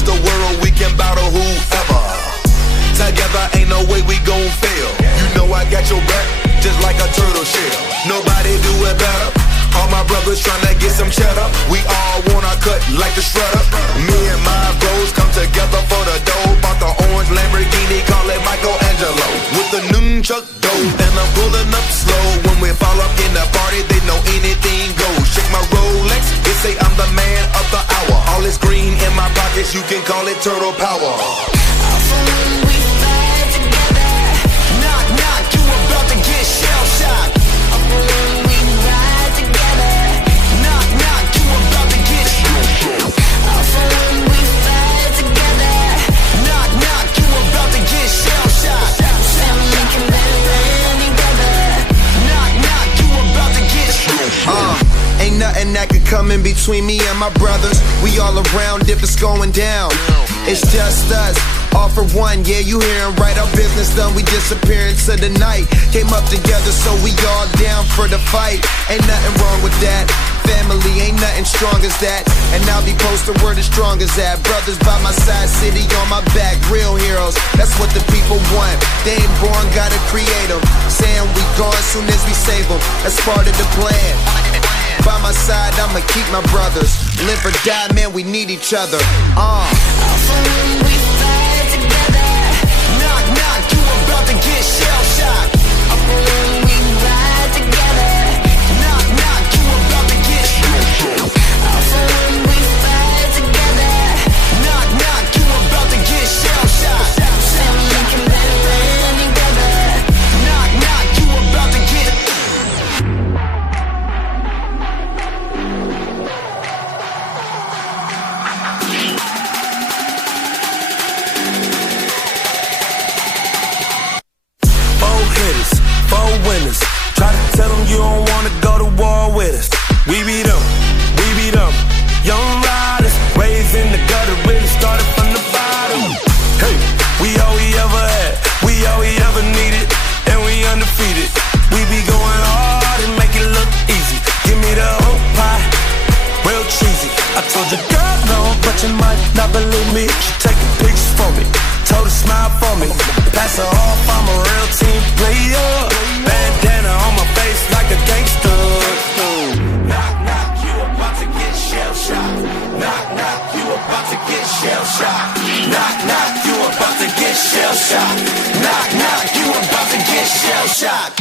against the world, we can battle whoever. Together ain't no way we gon' fail. You know I got your back, just like a turtle shell. Nobody do it better. All my brothers tryna get some cheddar. We all wanna cut like the shredder. Me and my bros come together for the dough. Bought the orange Lamborghini, call it Michelangelo. With the nunchuck dough, and I'm pulling up slow. When we fall up in the party, they know anything goes. Shake my Rolex, they say I'm the man of the hour. All this green in my pockets, you can call it turtle power. We fight together. Knock, knock, you about to get shell-shocked. We ride together. Knock, knock, you about to get shell-shocked. We fight together. Knock, knock, you about to get shell-shocked. We can better together. Knock, knock, you about to get shell-shocked. Ain't nothing that could come in between me and my brothers. We all around if it's going down. It's just us, all for one, yeah, you hearin' right. Our business done, we disappear into the night. Came up together, so we all down for the fight. Ain't nothing wrong with that. Family, ain't nothing strong as that. And I'll be posted word as strong as that. Brothers by my side, city on my back. Real heroes, that's what the people want. They ain't born, gotta create them. Saying we gone soon as we save them. That's part of the plan. By my side, I'ma keep my brothers. Live or die, man, we need each other. We fight together. Knock, knock, you about to get shell-shocked. We ride together. Knock, knock, you about to get shell-shocked. We fight together. Knock, knock, you about to get shell-shocked. We can better together. Knock, knock, you about to get. Four winners. Try to tell them you don't wanna go to war with us. We beat them. Young riders, raised in the gutter, really started from the bottom. Hey, we all we ever had, we all we ever needed, and we undefeated. We be going hard and make it look easy. Give me the whole pie, real cheesy. I told your girl no, but you might not believe me. She taking pictures for me, told her smile for me. Pass her off, I'm a real team player. Bandana on my face like a gangster. Knock, knock, you about to get shell-shocked. Knock, knock, you about to get shell-shocked. Knock, knock, you about to get shell-shocked. Knock, knock, you about to get shell-shocked.